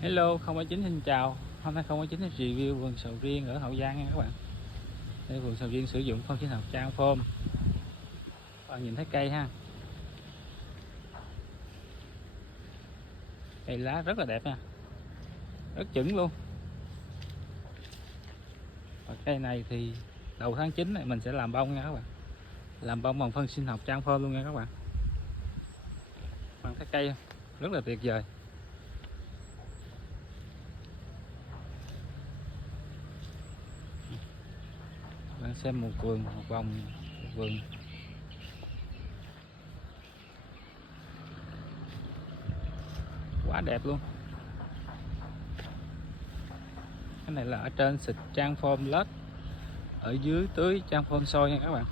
Hello, 039 xin chào. Hôm nay 039 review vườn sầu riêng ở Hậu Giang nha các bạn. Đây vườn sầu riêng sử dụng phân sinh học Trang Phôm. Bạn nhìn thấy cây ha. Cây lá rất là đẹp nha. Rất chững luôn. Và cây này thì đầu tháng 9 này mình sẽ làm bông nha các bạn. Làm bông bằng phân sinh học Trang Phôm luôn nha các bạn. Bạn thấy cây rất là tuyệt vời. Bạn xem một vườn, một vòng một vườn. Quá đẹp luôn. Cái này là ở trên xịt Trang Phôm lết, ở dưới tưới Trang Phôm sôi nha các bạn.